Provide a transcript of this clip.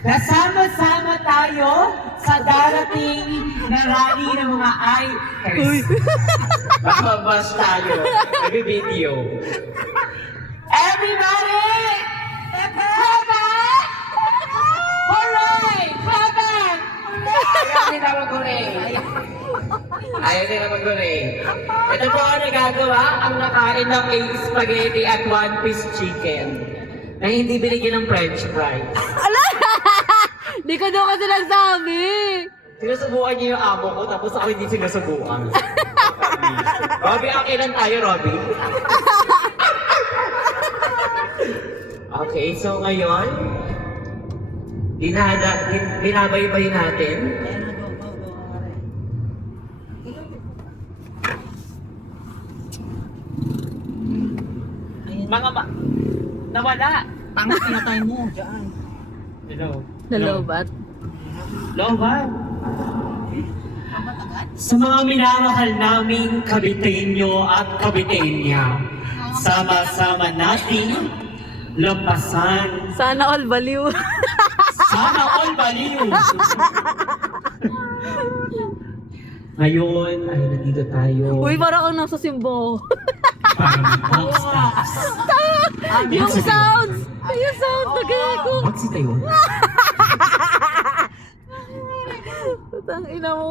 Nasama-sama tayo sa darating na rally ng mga icons. Makabas tayo. Nag-video. Everybody! Clap! Hooray! Clap! Ayaw nila mag-guring. Ayaw nila mag-guring. Ito po ang nagagawa ang nakain ng 8 spaghetti at 1 piece chicken na hindi binigyan ng french fries. Di ko doon kasi nagsabi. Sinusubukan niyo yung amo ko, tapos ako hindi sinusubukan. Robby, akilan tayo, Robby. Okay, so ngayon, binabaybay natin. Nawala! Tangas pinatay mo. Hello. Nalobat. Lobat. Sa mga minamahal naming Kabitenyo at Kabitenya, sama-sama nating lampasan. Sana all baliw. Sana all baliw! Ngayon ay nandito tayo. Uy, parang ako nasa simbo. Yung sounds! Yung sound na gaya ko. Magsitayo. Putang ina mo.